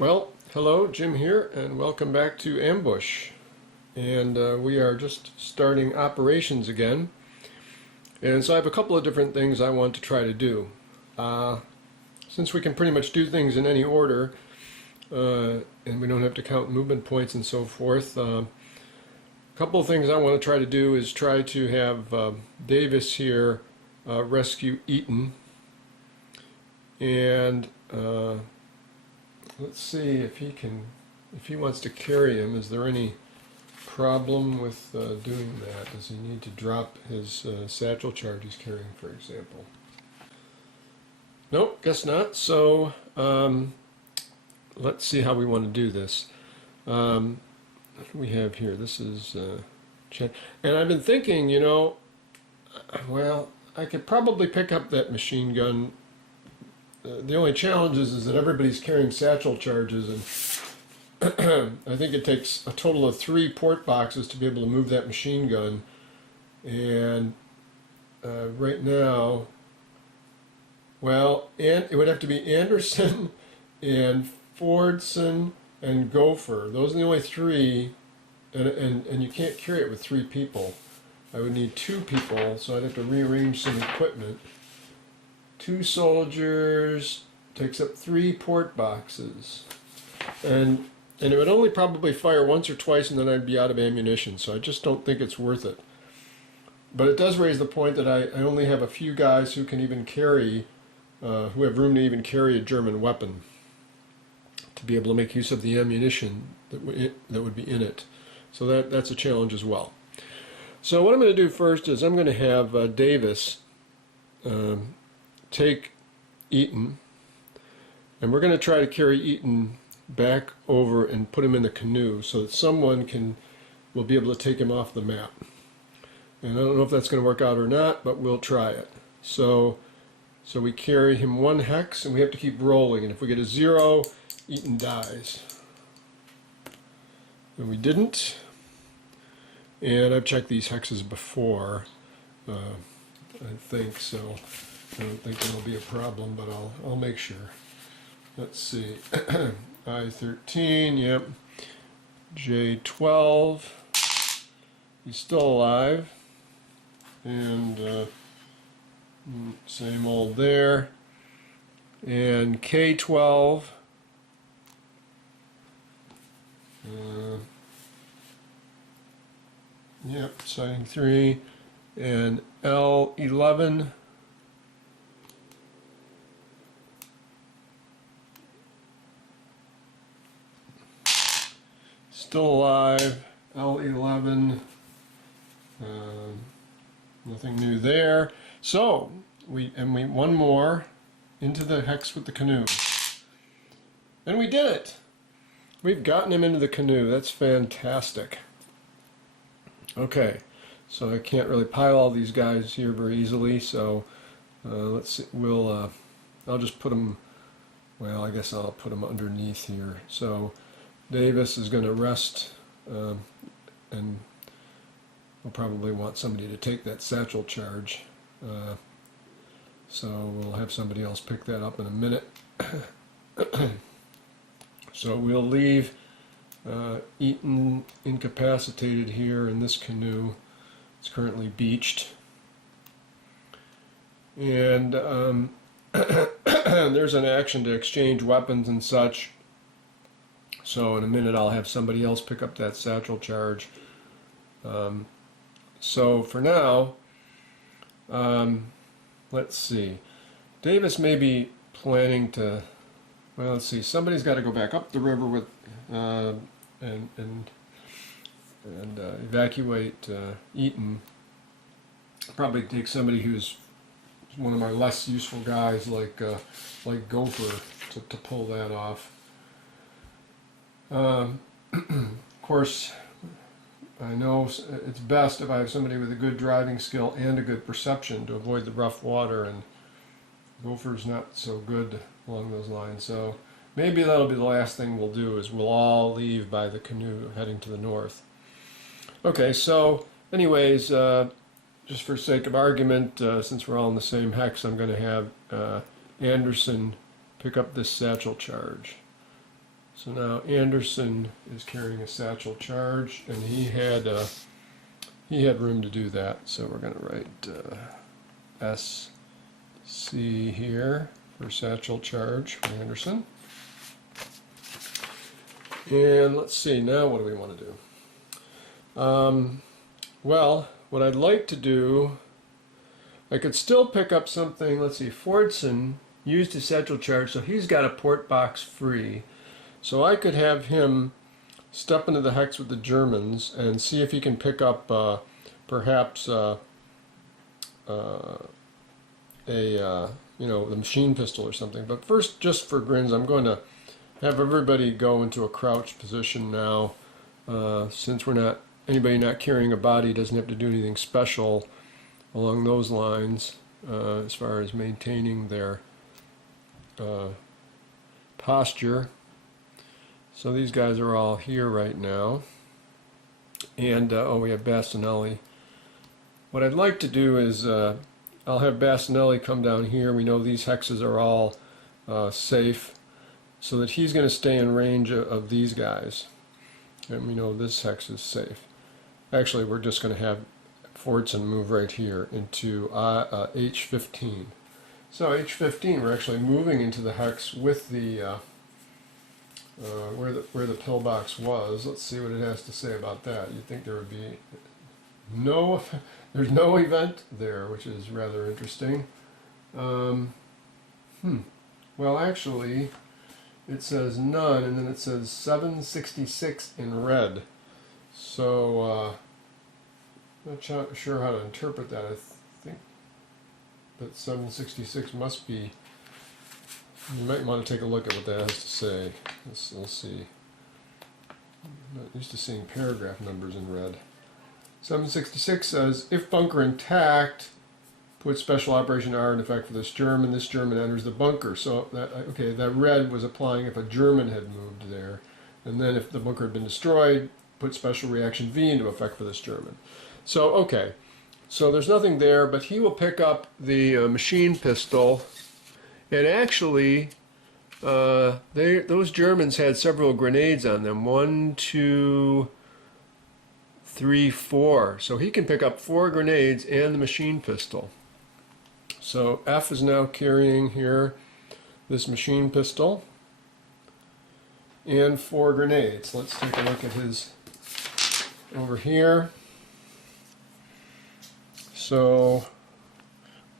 Well, hello, Jim here, and welcome back to Ambush. And we are just starting operations again. And so I have a couple of different things I want to try to do. Since we can pretty much do things in any order, and we don't have to count movement points and so forth, a couple of things I want to try to do is try to have Davis here rescue Eaton. And let's see if he wants to carry him. Is there any problem with doing that? Does he need to drop his satchel charge he's carrying, for example? Nope, guess not. So let's see how we want to do this. We have here, this is and I've been thinking, well, I could probably pick up that machine gun. The only challenge is that everybody's carrying satchel charges, and I think it takes a total of 3 port boxes to be able to move that machine gun. And right now, well, and it would have to be Anderson and Fordson and Gopher. Those are the only 3, and you can't carry it with 3 people. I would need 2 people, so I'd have to rearrange some equipment. 2 soldiers takes up 3 port boxes, and it would only probably fire once or twice, and then I'd be out of ammunition. So I just don't think it's worth it. But it does raise the point that I only have a few guys who can even carry, who have room to even carry a German weapon, to be able to make use of the ammunition that would be in it. So that's a challenge as well. So what I'm going to do first is I'm going to have Davis take Eaton, and we're going to try to carry Eaton back over and put him in the canoe so that someone will be able to take him off the map. And I don't know if that's going to work out or not, but we'll try it. So we carry him 1 hex, and we have to keep rolling, and if we get a 0, Eaton dies. And we didn't. And I've checked these hexes before, I think, so I don't think that'll be a problem, but I'll make sure. Let's see. I-13, yep. J-12, he's still alive. And same old there. And K-12, yep, sighting 3. And L-11, still alive. L11, nothing new there. So we one more into the hex with the canoe, and we did it. We've gotten him into the canoe. That's fantastic. Okay, so I can't really pile all these guys here very easily. So let's see. I'll just put them. Well, I guess I'll put them underneath here. So Davis is going to rest, and we'll probably want somebody to take that satchel charge. So we'll have somebody else pick that up in a minute. So we'll leave Eaton incapacitated here in this canoe. It's currently beached. And there's an action to exchange weapons and such. So in a minute I'll have somebody else pick up that satchel charge. So for now, let's see. Davis may be planning to, well, let's see. Somebody's got to go back up the river with and evacuate Eaton. Probably take somebody who's one of our less useful guys, like Gopher, to pull that off. Of course, I know it's best if I have somebody with a good driving skill and a good perception to avoid the rough water, and Gopher's not so good along those lines. So maybe that'll be the last thing we'll do, is we'll all leave by the canoe heading to the north. Okay, so anyways, just for sake of argument, since we're all in the same hex, I'm going to have Anderson pick up this satchel charge. So now Anderson is carrying a satchel charge, and he had room to do that. So we're going to write SC here for satchel charge for Anderson. And let's see, now what do we want to do? Well, what I'd like to do, I could still pick up something. Let's see, Fordson used his satchel charge, so he's got a port box free. So I could have him step into the hex with the Germans and see if he can pick up perhaps the machine pistol or something. But first, just for grins, I'm going to have everybody go into a crouched position now. Since anybody not carrying a body doesn't have to do anything special along those lines as far as maintaining their posture. So these guys are all here right now. And, we have Bastinelli. What I'd like to do is, I'll have Bastinelli come down here. We know these hexes are all safe, so that he's going to stay in range of these guys. And we know this hex is safe. Actually, we're just going to have Fordson move right here into H15. So H15, we're actually moving into the hex with the where the pillbox was. Let's see what it has to say about that. You'd think there would be there's no event there, which is rather interesting. Well, actually, it says none, and then it says 766 in red. So, not sure how to interpret that. I think that 766 must be. You might want to take a look at what that has to say. Let's see. I'm not used to seeing paragraph numbers in red. 766 says, if bunker intact, put special operation R in effect for this German. This German enters the bunker. So that red was applying if a German had moved there. And then if the bunker had been destroyed, put special reaction V into effect for this German. So, okay. So there's nothing there, but he will pick up the machine pistol. And actually, those Germans had several grenades on them. 1, 2, 3, 4. So he can pick up 4 grenades and the machine pistol. So F is now carrying here this machine pistol and 4 grenades. Let's take a look at his over here. So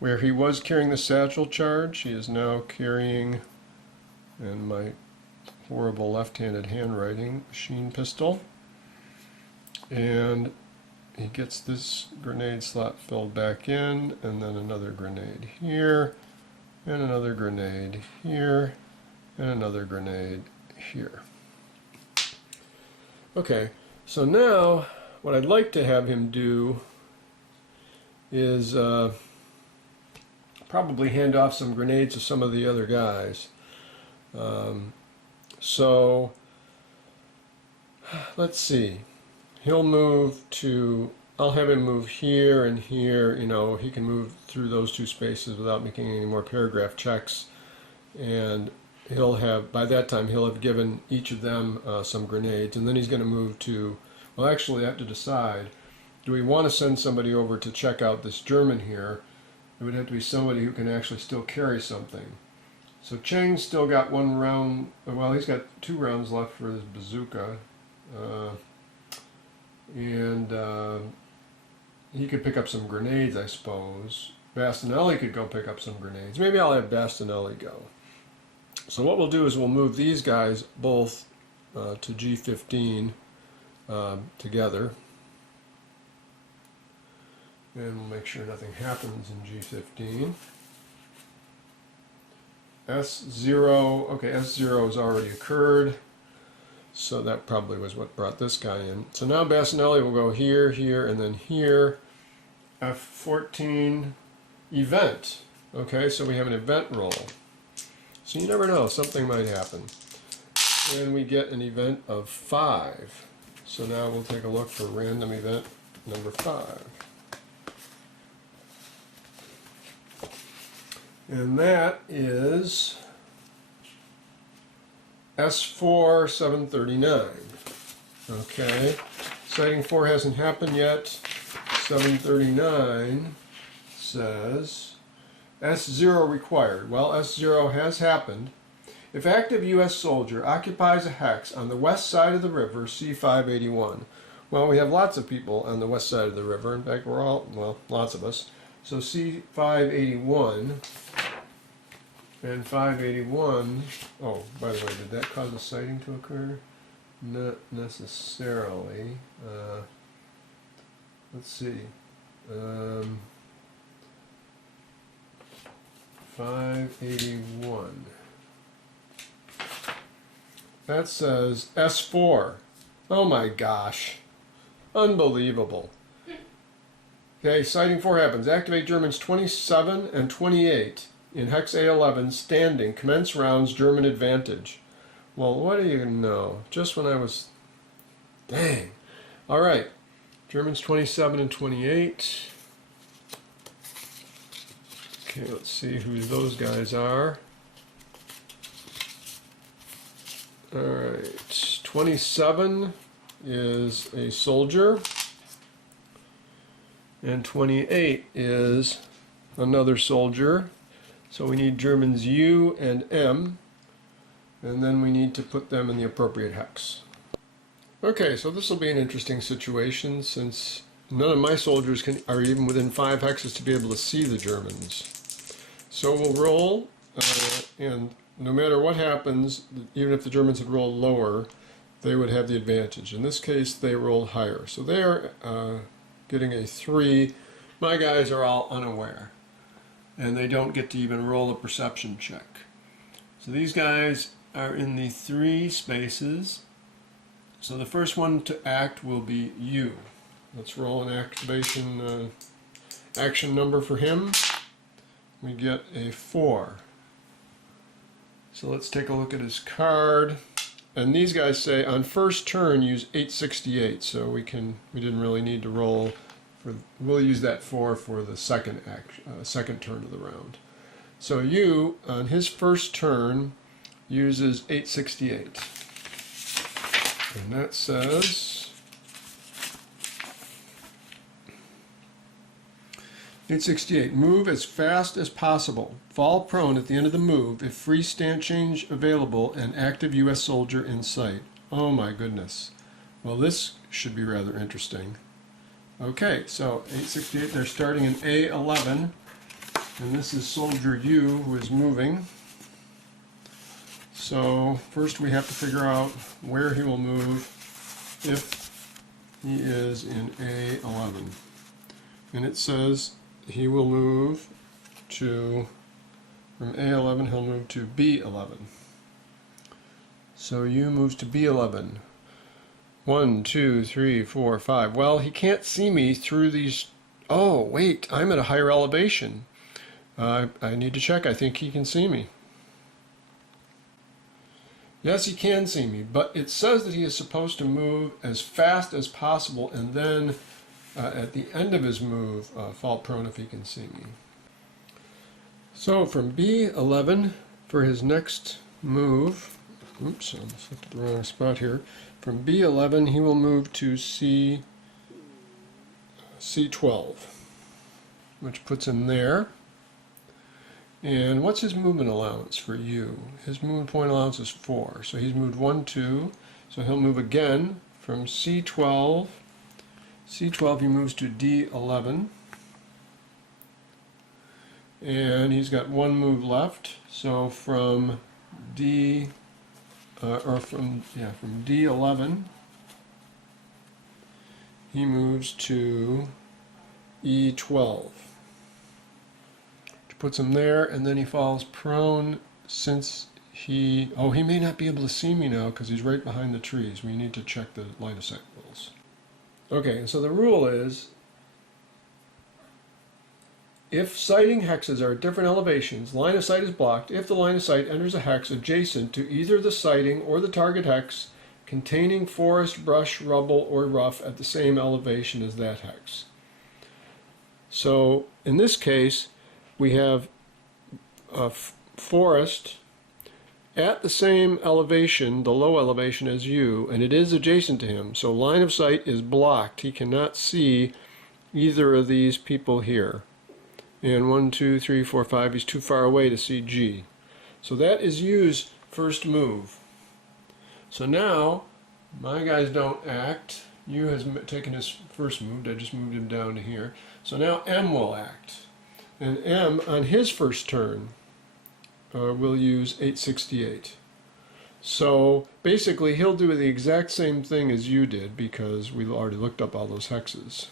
where he was carrying the satchel charge, he is now carrying, in my horrible left-handed handwriting, machine pistol. And he gets this grenade slot filled back in, and then another grenade here, and another grenade here, and another grenade here. Okay, so now what I'd like to have him do is probably hand off some grenades to some of the other guys. So let's see. He'll move to, I'll have him move here and here. You know, he can move through those 2 spaces without making any more paragraph checks. And he'll have, by that time, he'll have given each of them some grenades. And then he's going to move to, well, actually, I have to decide, do we want to send somebody over to check out this German here? It would have to be somebody who can actually still carry something. So Cheng's still got 1 round, well, he's got 2 rounds left for his bazooka. And he could pick up some grenades, I suppose. Bastinelli could go pick up some grenades. Maybe I'll have Bastinelli go. So what we'll do is we'll move these guys both to G15 together. And we'll make sure nothing happens in G15. S0, okay, S0 has already occurred. So that probably was what brought this guy in. So now Bastinelli will go here, here, and then here. F14, event. Okay, so we have an event roll. So you never know, something might happen. And we get an event of 5. So now we'll take a look for random event number 5. And that is S4 739. Okay, sighting 4 hasn't happened yet. 739 says S0 required. Well, S0 has happened. If active U.S. soldier occupies a hex on the west side of the river, C581. Well, we have lots of people on the west side of the river. In fact, we're all, well, lots of us. So C581 and 581. Oh, by the way, did that cause a sighting to occur? Not necessarily. Let's see. 581. That says S4. Oh my gosh. Unbelievable. Okay, sighting 4 happens. Activate Germans 27 and 28 in Hex A11 standing. Commence rounds, German advantage. Well, what do you know? Just when I was... Dang. All right. Germans 27 and 28. Okay, let's see who those guys are. All right. 27 is a soldier. And 28 is another soldier. So we need Germans U and M. And then we need to put them in the appropriate hex. Okay, so this will be an interesting situation since none of my soldiers are even within 5 hexes to be able to see the Germans. So we'll roll, and no matter what happens, even if the Germans had rolled lower, they would have the advantage. In this case, they rolled higher. So they are getting a 3. My guys are all unaware, and they don't get to even roll a perception check. So these guys are in the 3 spaces. So the first one to act will be U. Let's roll an activation action number for him. We get a 4. So let's take a look at his card. And these guys say on first turn use 868. So we didn't really need to roll for. We'll use that 4 for the second turn of the round. So U on his first turn uses 868. And that says 868. Move as fast as possible. Fall prone at the end of the move if free stand change available and active U.S. soldier in sight. Oh my goodness. Well, this should be rather interesting. Okay, so 868, they're starting in A11. And this is soldier U who is moving. So first we have to figure out where he will move if he is in A11. And it says he will move to, from A11 he'll move to B11. So U moves to B11. 1, 2, 3, 4, 5. Well, he can't see me through these. Oh, wait, I'm at a higher elevation. I need to check. I think he can see me. Yes, he can see me, but it says that he is supposed to move as fast as possible and then at the end of his move fall prone if he can see me. So from B11 for his next move, oops, I almost looked at the wrong spot here. From B11 he will move to C12, which puts him there. And what's his movement allowance for U? His movement point allowance is 4. So he's moved 1, 2. So he'll move again from C12. C12 he moves to D11. And he's got 1 move left. So from from D11 he moves to E12. Puts him there, and then he falls prone since he may not be able to see me now because he's right behind the trees. We need to check the line of sight rules. Okay, so the rule is if sighting hexes are at different elevations, line of sight is blocked if the line of sight enters a hex adjacent to either the sighting or the target hex containing forest, brush, rubble, or rough at the same elevation as that hex. So in this case, we have a forest at the same elevation, the low elevation as you, and it is adjacent to him. So line of sight is blocked. He cannot see either of these people here. And 1, 2, 3, 4, 5, he's too far away to see G. So that is U's first move. So now, my guys don't act. U has taken his first move. I just moved him down to here. So now M will act. And M, on his first turn, will use 868. So basically, he'll do the exact same thing as you did because we already looked up all those hexes.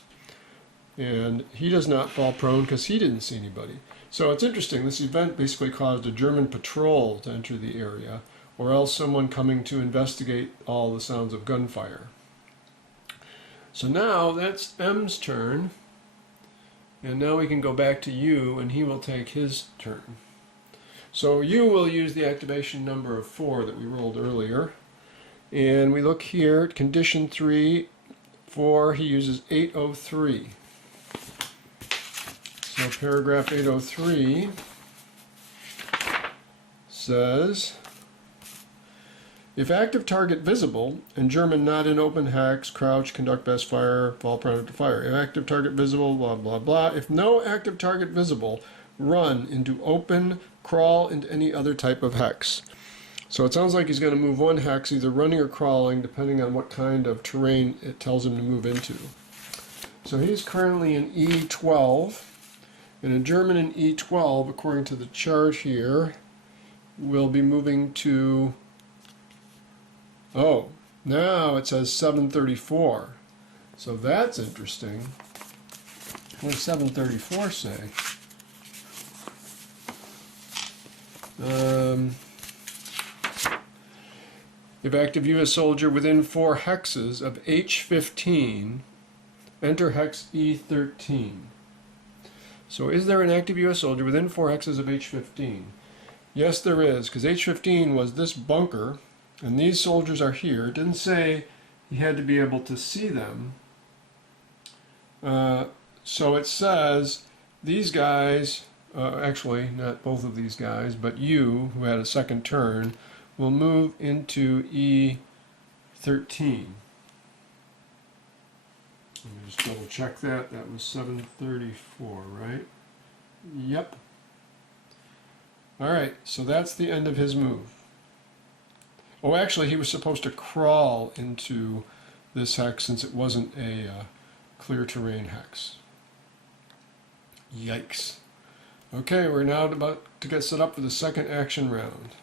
And he does not fall prone because he didn't see anybody. So it's interesting. This event basically caused a German patrol to enter the area, or else someone coming to investigate all the sounds of gunfire. So now that's M's turn, and now we can go back to U, and he will take his turn. So U will use the activation number of 4 that we rolled earlier, and we look here at condition 3, 4, he uses 803. So paragraph 803 says, if active target visible, and German not in open hex, crouch, conduct best fire, fall prone to fire. If active target visible, blah, blah, blah. If no active target visible, run into open, crawl into any other type of hex. So it sounds like he's going to move 1 hex, either running or crawling, depending on what kind of terrain it tells him to move into. So he's currently in E12. And a German in E12, according to the chart here, will be moving to, oh, now it says 734. So that's interesting. What does 734 say? If active U.S. soldier within 4 hexes of H15, enter hex E13. So is there an active U.S. soldier within 4 hexes of H15? Yes, there is, because H15 was this bunker, and these soldiers are here. It didn't say he had to be able to see them. So it says these guys, actually not both of these guys, but you, who had a second turn, will move into E13. Let me just double check that. That was 734, right? Yep. Alright, so that's the end of his move. Oh, actually, he was supposed to crawl into this hex since it wasn't a clear terrain hex. Yikes. Okay, we're now about to get set up for the second action round.